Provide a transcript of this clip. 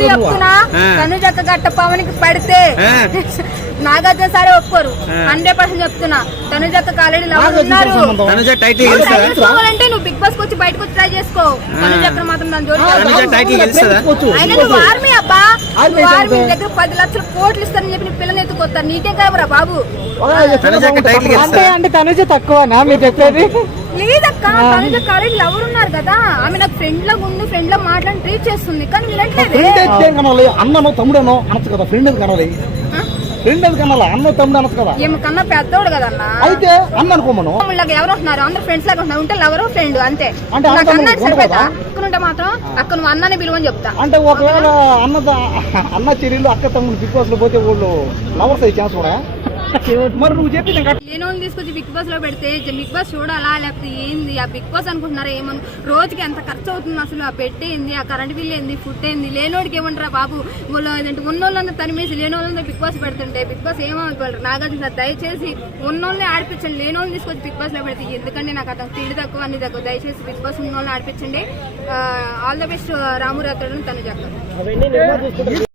నువ్వు. చెప్తున్నా? ఆ. తనుజక్క గట్ట పవన్కి పడితే. నాగార్జున సరే ఒప్పుకోరు. హండ్రెడ్ పర్సెంట్ చెప్తున్నా. తనుజక్క ఆల్రెడీ లవ్ నాగార్జున ఉన్నారు. సంబంధం. తనుజ టైటిల్ నువ్వు చేసుకోవాలంటే బిగ్ బాస్ వచ్చి బయటకు వచ్చి ట్రై చేసుకో. తనుజక్క మాత్రం దాని? ప్రేమించుకోవచ్చు. అయినా నువ్వు ఆర్మీ అబ్బా. ఆర్మీ నువ్వు దగ్గర పది లక్షల కోట్లు ఇస్తారని చెప్పి నీ పిల్లల్ని ఎత్తుకొస్తారు నీకేం కావరా బాబు. అంటే తనుజ తక్కువనా? మీరు చెప్పేది? లేదక్క తనుజ కాలేజ్ ఎవరు ఉన్నారు కదా. ఆమె నాకు ఫ్రెండ్ లాగా ఉంది ఫ్రెండ్ లా మాట్లాడి ట్రీట్ చేస్తుంది. కానీ వినట్లేదే. అయితే కనాలి? అన్ననో తమ్ముడనో అనొచ్చు కదా ఫ్రెండ్ ఎందుకు కనాలి? ఫ్రెండ్ ఎందుకు కనాలి? అన్న తమ్ముడు అనొచ్చు కదా? ఏమి కన్నా పెద్దోడు కదన్న అయితే అన్న అనుకోమను. లాగా ఎవరు ఉంటున్నారు అందరు ఫ్రెండ్స్ లాగా ఉంటున్నారు ఉంటే లవరు ఫ్రెండ్ అంతే. అంటే అన్న ఉండరు సరిపోతా కదా? అక్కనుంటే మాత్రం అక్క నువ్వు అన్నని పిలువని చెప్తా. అంటే ఒకవేళ అన్న అన్న చెల్లెలు అక్క తమ్ముడు బిగ్ బాస్లో పోతే వాళ్ళు లవర్స్ అయ్యే ఛాన్స్ కూడా? మరి నువ్వు చెప్పి లేని తీసుకొచ్చి బిగ్ బాస్లో పెడితే బిగ్ బాస్ చూడాలా? లేకపోతే ఏంది? ఆ బిగ్ బాస్ అనుకుంటున్నారా ఏమను రోజుకి ఎంత ఖర్చు అవుతుంది అసలు? ఆ పెట్టేంది ఆ కరెంట్ బిల్ ఏంది? ఫుడ్ ఏంది? లేనోడికి ఏమంటారా బాబు? వాళ్ళు ఏంటంటే ఉన్నోళ్ళంతా తరిమేసి లేని వాళ్ళంతా బిగ్ బాస్ పెడుతుంటే బిగ్ బాస్ ఏమనుకోవాలి? నాగార్జున సార్ దయచేసి ఉన్నోళ్ళని ఆడిపించండి. లేని తీసుకొచ్చి బిగ్ బాస్లో పెడితే ఎందుకంటే నాకు అతను తిండి తక్కువ అన్ని తక్కువ? దయచేసి బిగ్ బాస్ ఉన్నోళ్ళని ఆడిపించండి. ఆల్ ద బెస్ట్ రాము తను చెప్తాను